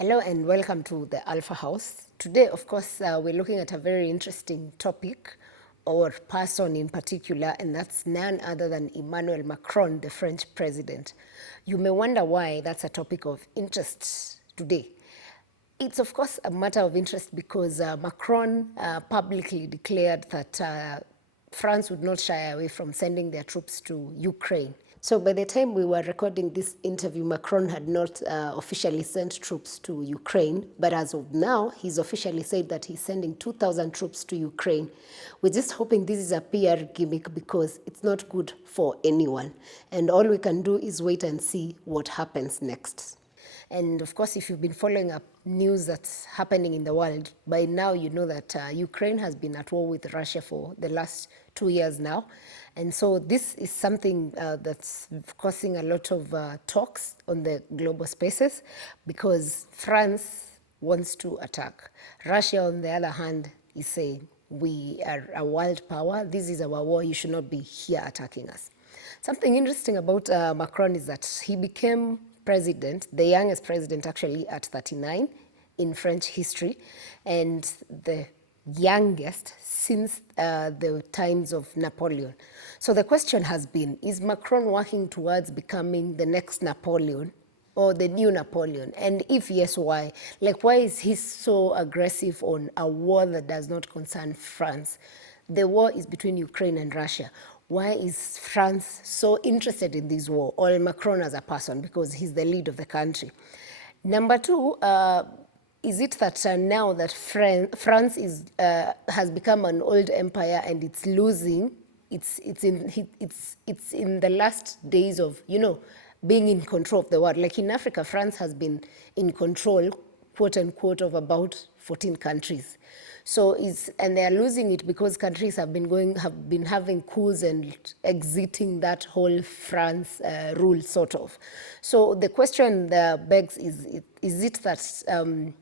Hello and welcome to the Alpha House. Today, of course, we're looking at a very interesting topic or person in particular, and that's none other than Emmanuel Macron, the French president. You may wonder why that's a topic of interest today. It's, of course, a matter of interest because Macron publicly declared that France would not shy away from sending their troops to Ukraine. So by the time we were recording this interview, Macron had not officially sent troops to Ukraine. But as of now, he's officially said that he's sending 2,000 troops to Ukraine. We're just hoping this is a PR gimmick because it's not good for anyone. And all we can do is wait and see what happens next. And of course, if you've been following up news that's happening in the world, by now you know that Ukraine has been at war with Russia for the last 2 years now. And so this is something that's causing a lot of talks on the global spaces because France wants to attack. Russia, on the other hand, is saying, we are a world power, this is our war, you should not be here attacking us. Something interesting about Macron is that he became president, the youngest president actually at 39 in French history, and the youngest since the times of Napoleon. So the question has been, is Macron working towards becoming the next Napoleon or the new Napoleon? And if yes, why? Like, why is he so aggressive on a war that does not concern France? The war is between Ukraine and Russia. Why is France so interested in this war, or Macron as a person, because he's the lead of the country? Number two, is it that now that France has become an old empire and it's losing, it's in the last days of, being in control of the world. Like in Africa, France has been in control, quote unquote, of about 14 countries. So and they are losing it because countries have been having coups and exiting that whole France rule, sort of. So the question that begs is it that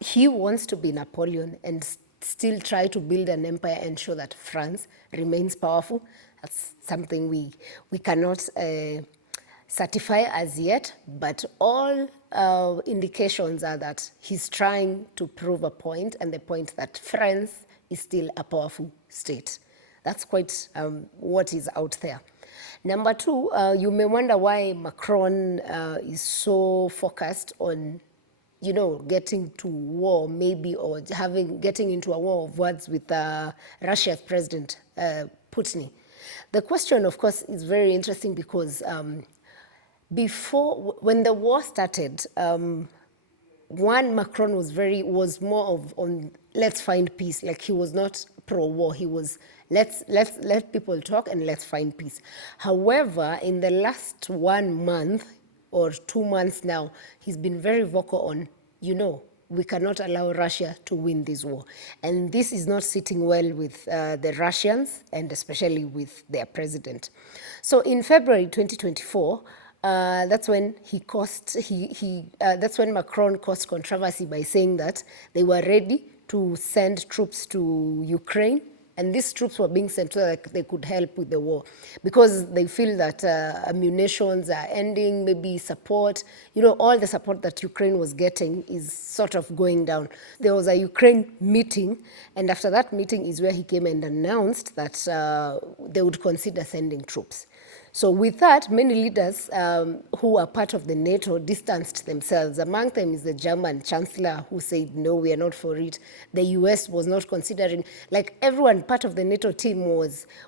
he wants to be Napoleon and still try to build an empire and show that France remains powerful? That's something we cannot certify as yet, but all indications are that he's trying to prove a point, and the point that France is still a powerful state. That's quite what is out there. Number two, you may wonder why Macron is so focused on, getting to war maybe, or getting into a war of words with Russia's President Putin. The question, of course, is very interesting because when the war started, Macron was more of on let's find peace. Like, he was not pro-war. He was let people talk and let's find peace. However, in the last 1 month or 2 months now, he's been very vocal on, we cannot allow Russia to win this war. And this is not sitting well with the Russians, and especially with their president. So in February 2024, that's when that's when Macron caused controversy by saying that they were ready to send troops to Ukraine, and these troops were being sent so that they could help with the war because they feel that ammunitions are ending, maybe support, all the support that Ukraine was getting is sort of going down. There was a Ukraine meeting, and after that meeting is where he came and announced that they would consider sending troops. So with that, many leaders who are part of the NATO distanced themselves. Among them is the German chancellor, who said, no, we are not for it. The US was not considering. Like, everyone part of the NATO team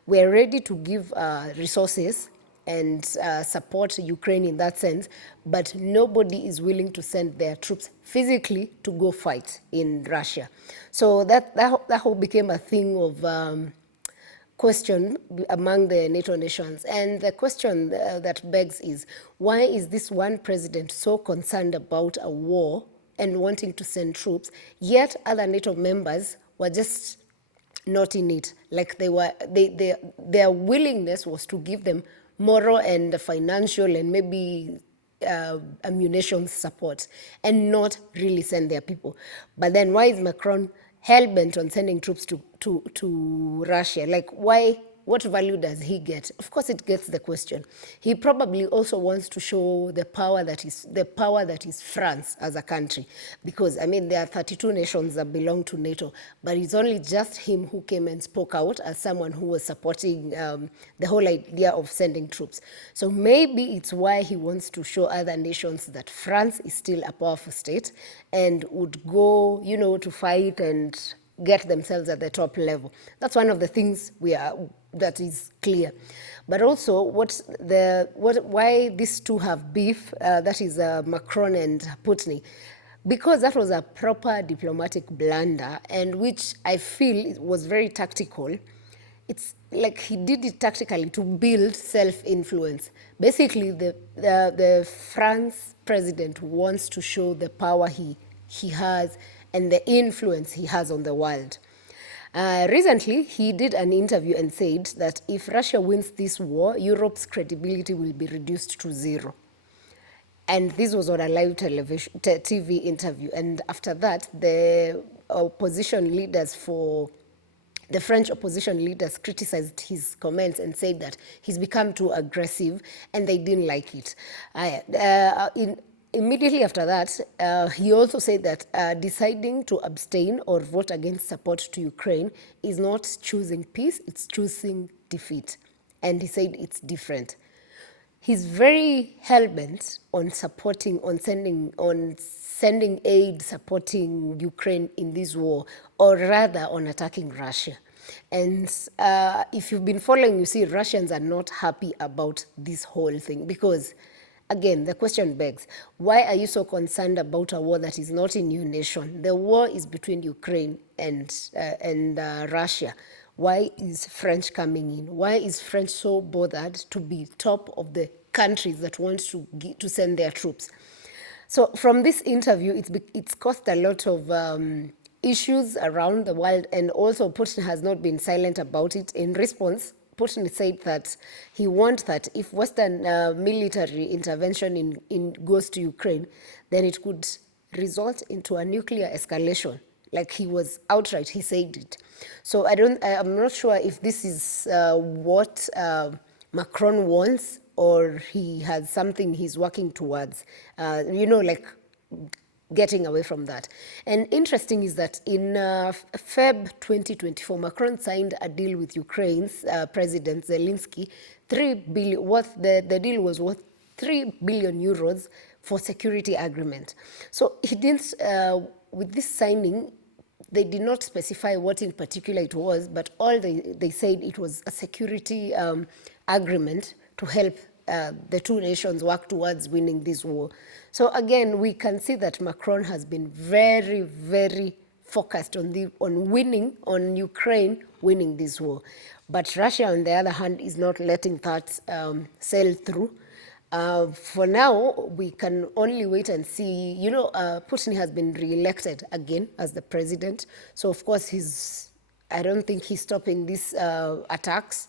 we're ready to give resources and support Ukraine in that sense, but nobody is willing to send their troops physically to go fight in Russia. So that whole became a thing of question among the NATO nations. And the question that begs is, why is this one president so concerned about a war and wanting to send troops, yet other NATO members were just not in it? Like, their willingness was to give them moral and financial and maybe ammunition support and not really send their people. But then why is Macron hell-bent on sending troops to Russia? Like, why what value does he get? Of course, it gets the question. He probably also wants to show the power that is France as a country, because I mean there are 32 nations that belong to NATO, but it's only just him who came and spoke out as someone who was supporting the whole idea of sending troops. So maybe it's why he wants to show other nations that France is still a powerful state and would go, to fight and get themselves at the top level. That's one of the things that is clear. But also, why these two have beef, that is Macron and Putin, because that was a proper diplomatic blunder, and which I feel it was very tactical. It's like he did it tactically to build self-influence. Basically, the France president wants to show the power he has and the influence he has on the world. Recently, he did an interview and said that if Russia wins this war, Europe's credibility will be reduced to zero. And this was on a live TV interview. And after that, the French opposition leaders criticized his comments and said that he's become too aggressive, and they didn't like it. Immediately after that, he also said that deciding to abstain or vote against support to Ukraine is not choosing peace, it's choosing defeat. And he said it's different. He's very hell-bent on sending aid, supporting Ukraine in this war, or rather on attacking Russia. And if you've been following, you see Russians are not happy about this whole thing, because again, the question begs, why are you so concerned about a war that is not in your nation? The war is between Ukraine and Russia. Why is French coming in? Why is French so bothered to be top of the countries that want to send their troops? So from this interview, it's caused a lot of issues around the world, and also Putin has not been silent about it. In response, Putin said that he wants that if Western military intervention goes to Ukraine, then it could result into a nuclear escalation. Like he said it. So I'm not sure if this is what Macron wants, or he has something he's working towards, like getting away from that. And interesting is that in Feb 2024, Macron signed a deal with Ukraine's President Zelensky. The deal was worth 3 billion euros for security agreement. So he didn't, with this signing, they did not specify what in particular it was, but all they said it was a security agreement to help the two nations work towards winning this war. So again, we can see that Macron has been very, very focused on Ukraine winning this war. But Russia, on the other hand, is not letting that sail through. For now, we can only wait and see. Putin has been re-elected again as the president. So of course, I don't think he's stopping these attacks.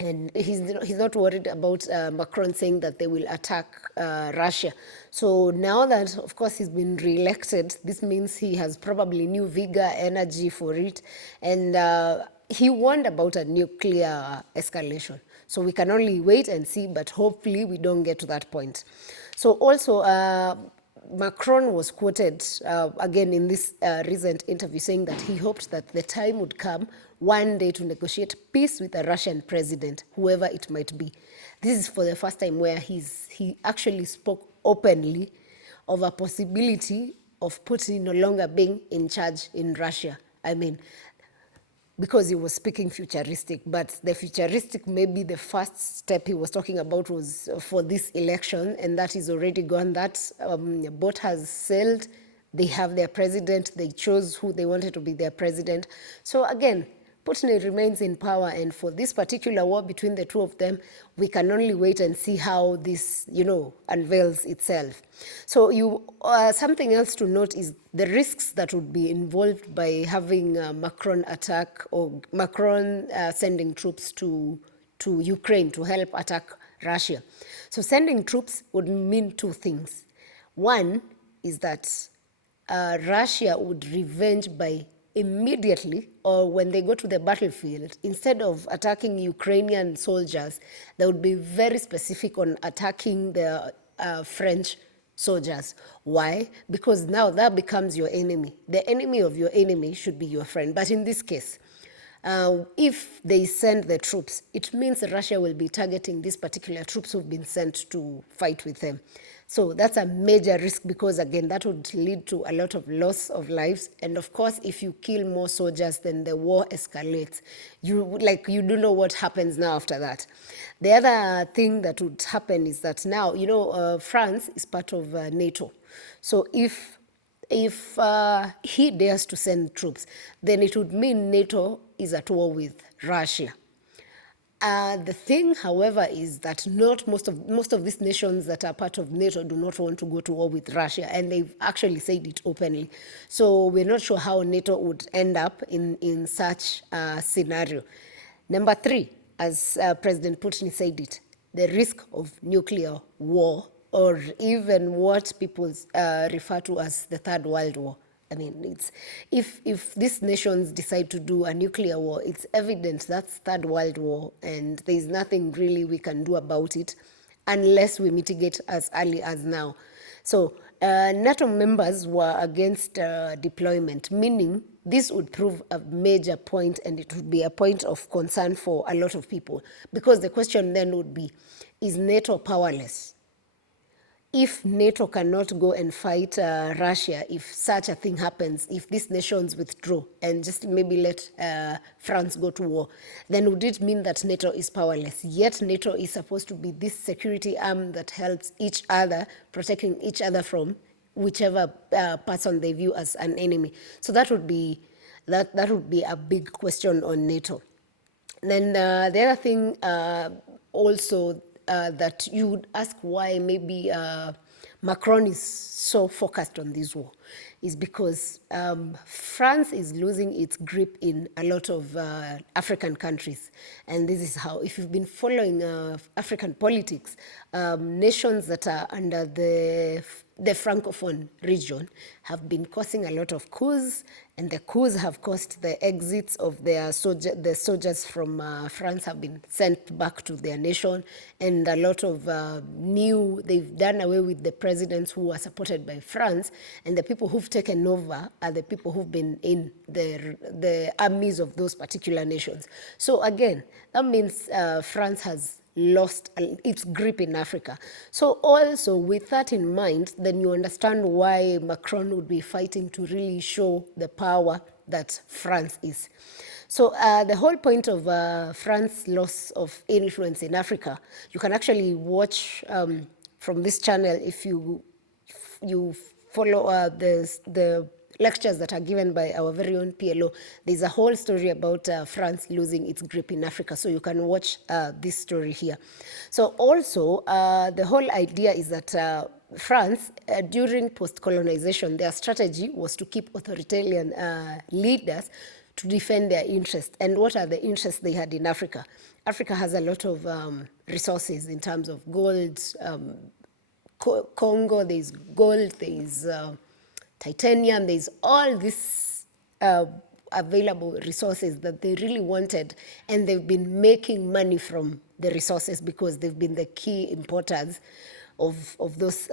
And he's not worried about Macron saying that they will attack Russia. So now that, of course, he's been re-elected, this means he has probably new vigor, energy for it. And he warned about a nuclear escalation. So we can only wait and see, but hopefully we don't get to that point. So also, Macron was quoted again in this recent interview saying that he hoped that the time would come one day to negotiate peace with the Russian president, whoever it might be. This is for the first time where he actually spoke openly of a possibility of Putin no longer being in charge in Russia. I mean, because he was speaking futuristic, but the futuristic, maybe the first step he was talking about was for this election, and that is already gone. That boat has sailed. They have their president. They chose who they wanted to be their president. So again, Putin remains in power, and for this particular war between the two of them, we can only wait and see how this, unveils itself. So something else to note is the risks that would be involved by having Macron attack, or Macron sending troops to Ukraine to help attack Russia. So sending troops would mean two things. One is that Russia would revenge by immediately, or when they go to the battlefield, instead of attacking Ukrainian soldiers, they would be very specific on attacking the French soldiers. Why? Because now that becomes your enemy. The enemy of your enemy should be your friend. But in this case, if they send the troops, it means Russia will be targeting these particular troops who've been sent to fight with them. So that's a major risk, because again, that would lead to a lot of loss of lives. And of course, if you kill more soldiers, then the war escalates. You don't know what happens now after that. The other thing that would happen is that now, France is part of NATO. So if he dares to send troops, then it would mean NATO is at war with Russia. The thing, however, is that not most of these nations that are part of NATO do not want to go to war with Russia, and they've actually said it openly. So we're not sure how NATO would end up in such a scenario. Number three, as President Putin said it, the risk of nuclear war, or even what people refer to as the Third World War. I mean, if these nations decide to do a nuclear war, it's evident that's Third World War, and there's nothing really we can do about it unless we mitigate as early as now. So NATO members were against deployment, meaning this would prove a major point, and it would be a point of concern for a lot of people, because the question then would be, is NATO powerless? If NATO cannot go and fight Russia, if such a thing happens, if these nations withdraw and just maybe let France go to war, then would it mean that NATO is powerless? Yet NATO is supposed to be this security arm that helps each other, protecting each other from whichever person they view as an enemy. So that would be a big question on NATO. Then the other thing also that you would ask why maybe Macron is so focused on this war is because France is losing its grip in a lot of African countries. And this is how, if you've been following African politics, nations that are under the Francophone region have been causing a lot of coups, and the coups have caused the exits of the soldiers from France have been sent back to their nation, and a lot of they've done away with the presidents who are supported by France, and the people who've taken over are the people who've been in the armies of those particular nations. So again, that means France has lost its grip in Africa. So also with that in mind, then you understand why Macron would be fighting to really show the power that France is. So the whole point of France's loss of influence in Africa, you can actually watch from this channel if you follow the lectures that are given by our very own PLO. There's a whole story about France losing its grip in Africa, so you can watch this story here. So also, the whole idea is that France, during post-colonization, their strategy was to keep authoritarian leaders to defend their interests. And what are the interests they had in Africa? Africa has a lot of resources in terms of gold. Congo, there's gold, there's titanium, there's all these available resources that they really wanted, and they've been making money from the resources because they've been the key importers of those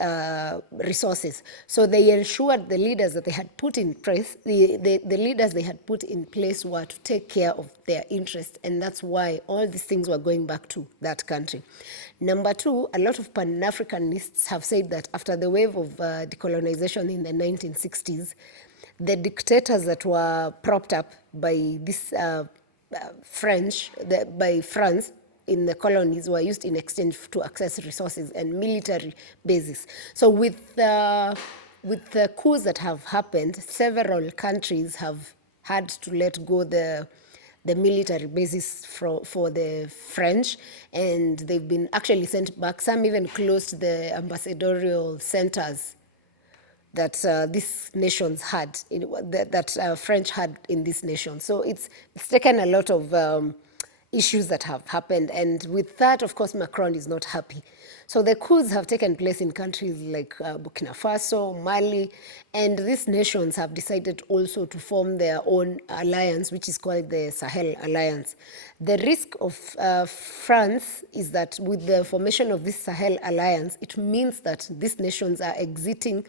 resources. So they ensured the leaders that they had put in place, the leaders they had put in place were to take care of their interests, and that's why all these things were going back to that country. Number two, a lot of Pan-Africanists have said that after the wave of decolonization in the 1960s, the dictators that were propped up by this by France in the colonies were used in exchange to access resources and military bases. So with the coups that have happened, several countries have had to let go the military bases for the French, and they've been actually sent back. Some even closed the ambassadorial centers that these nations had, that French had in this nation. So it's taken a lot of issues that have happened. And with that, of course, Macron is not happy. So the coups have taken place in countries like Burkina Faso, Mali, and these nations have decided also to form their own alliance, which is called the Sahel Alliance. The risk of France is that with the formation of this Sahel Alliance, it means that these nations are exiting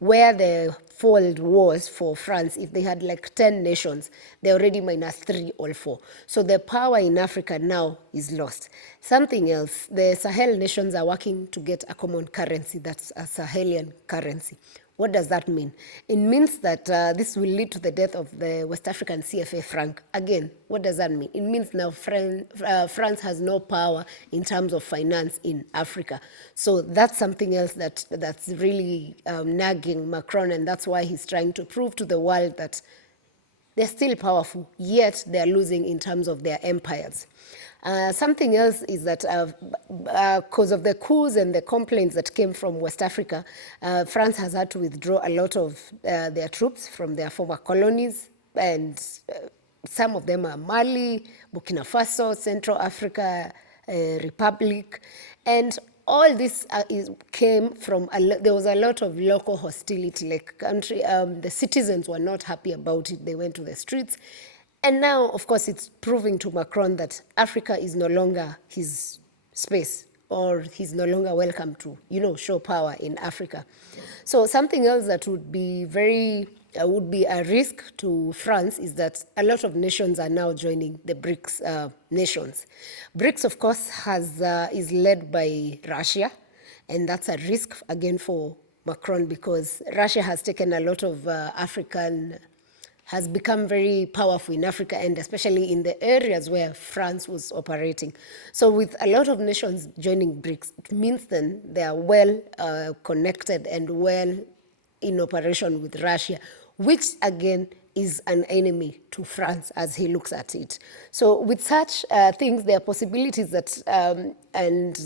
where the fold was for France. If they had like 10 nations, they're already -3 or 4. So the power in Africa now is lost. Something else, the Sahel nations are working to get a common currency, that's a Sahelian currency. What does that mean? It means that this will lead to the death of the West African CFA franc. Again, what does that mean? It means now France has no power in terms of finance in Africa. So that's something else that's really nagging Macron, and that's why he's trying to prove to the world that they're still powerful, yet they're losing in terms of their empires. Something else is that because of the coups and the complaints that came from West Africa, France has had to withdraw a lot of their troops from their former colonies, and some of them are Mali, Burkina Faso, Central Africa Republic, and all this came from, there was a lot of local hostility, like the citizens were not happy about it, they went to the streets. And now, of course, it's proving to Macron that Africa is no longer his space, or he's no longer welcome to, show power in Africa. So something else that would be a risk to France is that a lot of nations are now joining the BRICS nations. BRICS, of course, is led by Russia, and that's a risk, again, for Macron, because Russia has taken a lot of has become very powerful in Africa, and especially in the areas where France was operating. So with a lot of nations joining BRICS, it means then they are well connected and well in operation with Russia, which again is an enemy to France as he looks at it. So with such things, there are possibilities that, and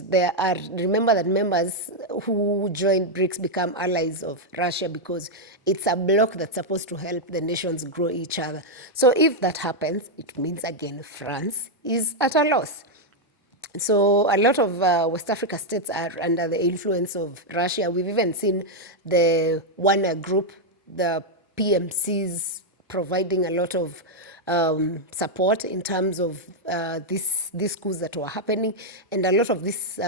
remember that members who join BRICS become allies of Russia, because it's a bloc that's supposed to help the nations grow each other. So if that happens, it means again France is at a loss. So a lot of West Africa states are under the influence of Russia. We've even seen the Warner Group, the PMCs, providing a lot of support in terms of these coups that were happening, and a lot of these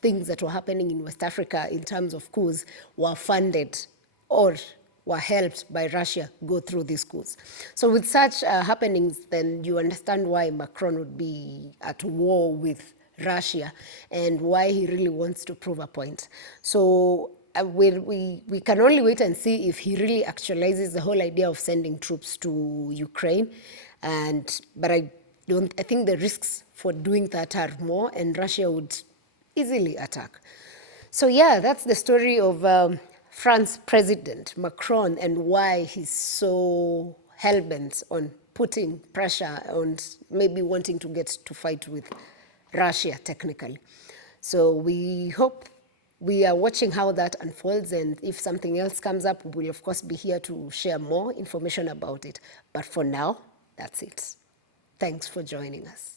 things that were happening in West Africa in terms of coups were funded or were helped by Russia go through these coups. So with such happenings, then you understand why Macron would be at war with Russia and why he really wants to prove a point. So we can only wait and see if he really actualizes the whole idea of sending troops to Ukraine. But I think the risks for doing that are more, and Russia would easily attack. So yeah, that's the story of France President Macron and why he's so hell-bent on putting pressure on maybe wanting to get to fight with Russia technically. So we are watching how that unfolds, and if something else comes up, we'll of course be here to share more information about it. But for now, that's it. Thanks for joining us.